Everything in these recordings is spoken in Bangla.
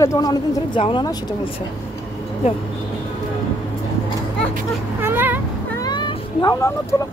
তাহলে তোমার অনেকদিন ধরে যাও না, সেটা বলছে। যাও নাও নাও না তোলো।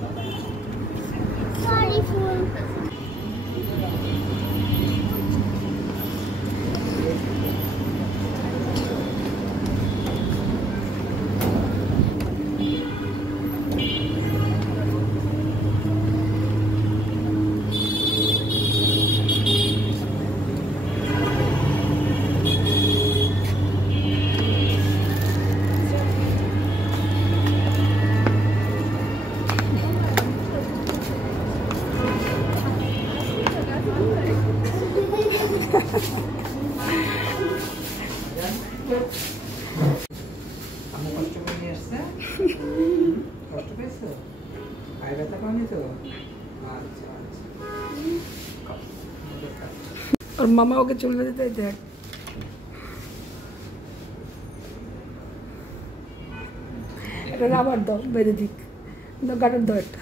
और मामा ओके चुल देते देख এটা রাবার দাও বেঁধে দিক গাটার দাও একটা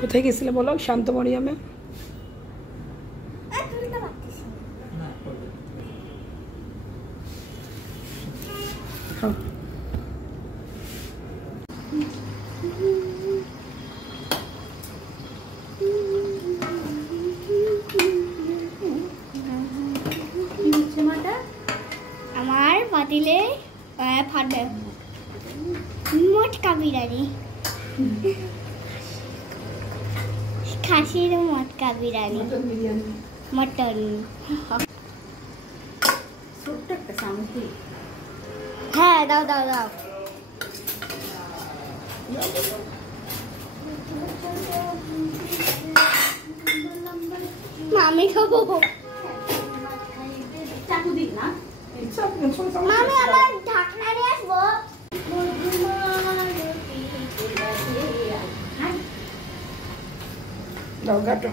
কোথায় গেছিলে বলো? শান্ত মরিয়ামে। আমার পাতিলে ফাটবে মটকা বিরিয়ানি, খাসির মটকা বিরিয়ানি, মটন। হ্যাঁ দাও দাও দাও। আমি খাবো। মামি আমার ঢাকনা নিয়ে আসবো। দাও গাটো।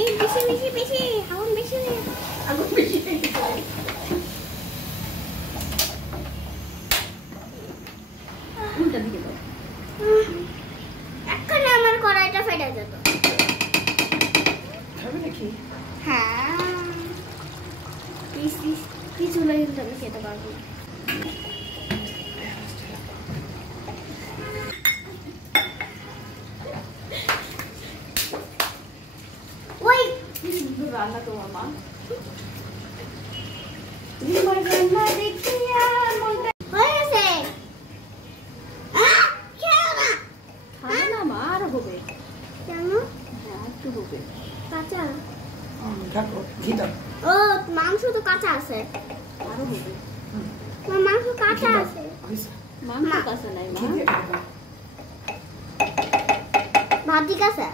এই বেশি বেশি বেশি আগুন বেশি আগুন বেশি। এক্ষুনি আমার কড়াইটা ফেটে যেত। খাবে নাকি? হ্যাঁ পিস পিস কিছু হলে কিন্তু আমি খেতে পারবো। ওই রান্না তোমার মা ও মাংস তো কাঁচা আছে, মাংস কাঁচা আছে, মাংস কাঁচা নাই মা, ভাত ঠিক আছে।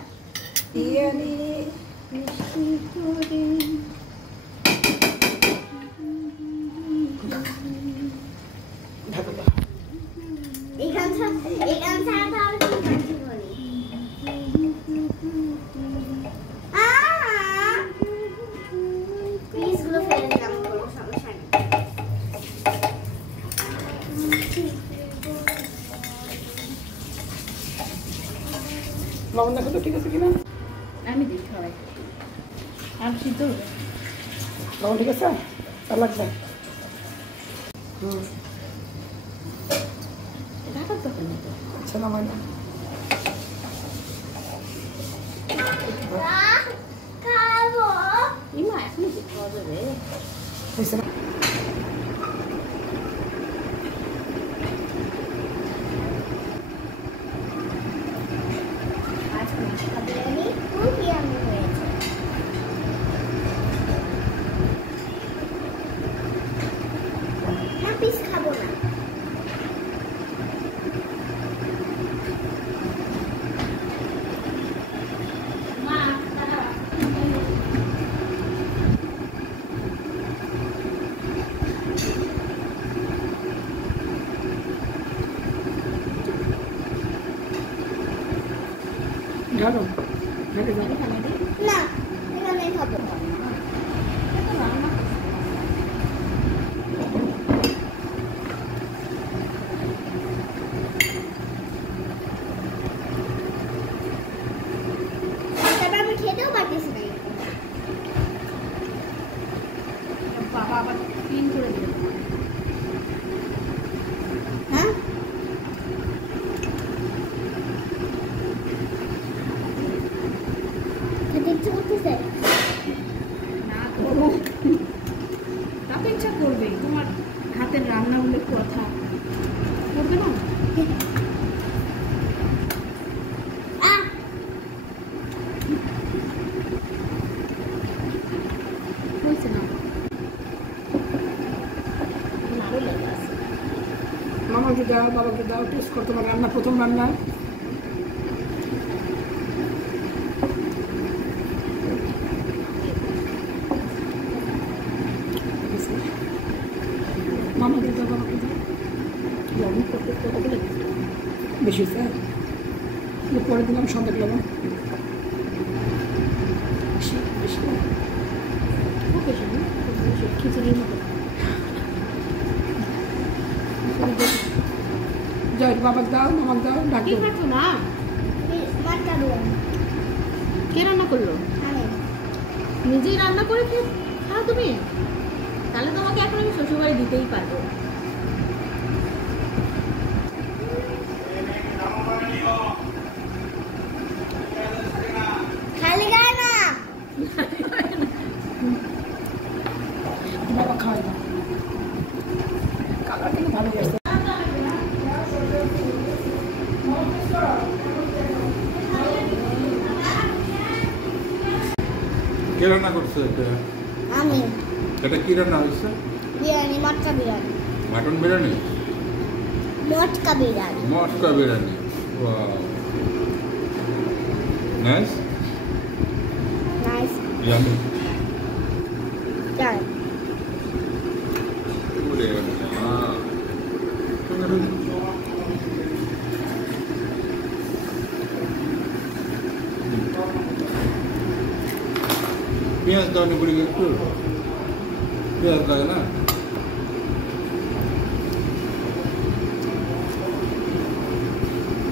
লবণ দেখো তো ঠিক আছে কিনা। আমি দিই খাওয়াই আর সিদ্ধ হবে। লবণ ঠিক আছে? আর লাগবে? ঢাকার দোকান আচ্ছা নামাই না। ইমা এখন কি খাওয়া যাবে? হয়েছে না? জানো নাকি জানো এখানে দিই। না এখানে খাবো এটা রান্না তবে আমি খেতেও পারতেছি না বাবা আবার ক্লিন করে দিল। হ্যাঁ খেতে ইচ্ছে করতেছে না করো, তা তো ইচ্ছা করবে, তোমার হাতের রান্না বলে কথা করবে না। আহ হয়েছে না, আরো লেগে আছে। মামাকে দাও বাবাকে দাও টেস্ট কর তোমার রান্না প্রথম রান্না মামাকে দাও বাবাকে দাও লবণ করতে কতগুলো লেগেছে? বেশি স্যার পরে দিলাম সন্ধ্যা লবণ বেশি বেশি খুব বেশি না, খুব বেশি খিচুড়ির মতো। যাই বাবাকে দাও মামাকে দাও ডাক ঠিক দাও আছে না, মাটকা বিরিয়ানি কে রান্না করলো? আমি নিজেই রান্না করে খেয়ে খাও তুমি? তাহলে তোমাকে এখন আমি শ্বশুরবাড়ি দিতেই পারবো। খালি গায় না বাবা খাওয়াই দাও কালার কিন্তু ভালো গেছে কে রান্না করছে এটা? আমি এটা কি রান্না হয়েছে? Biryani matka biryani mutton biryani, matka biryani matka biryani. Wow, nice, nice yummy. Done ওরে বাবা, পেঁয়াজ দাও নি বুড়ি একটু, পেঁয়াজ লাগে না?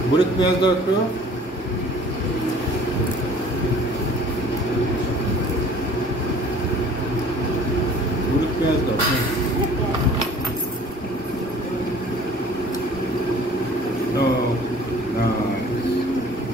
বুড়ি পেঁয়াজ দাও একটু। বুড়ি পেঁয়াজ দাও।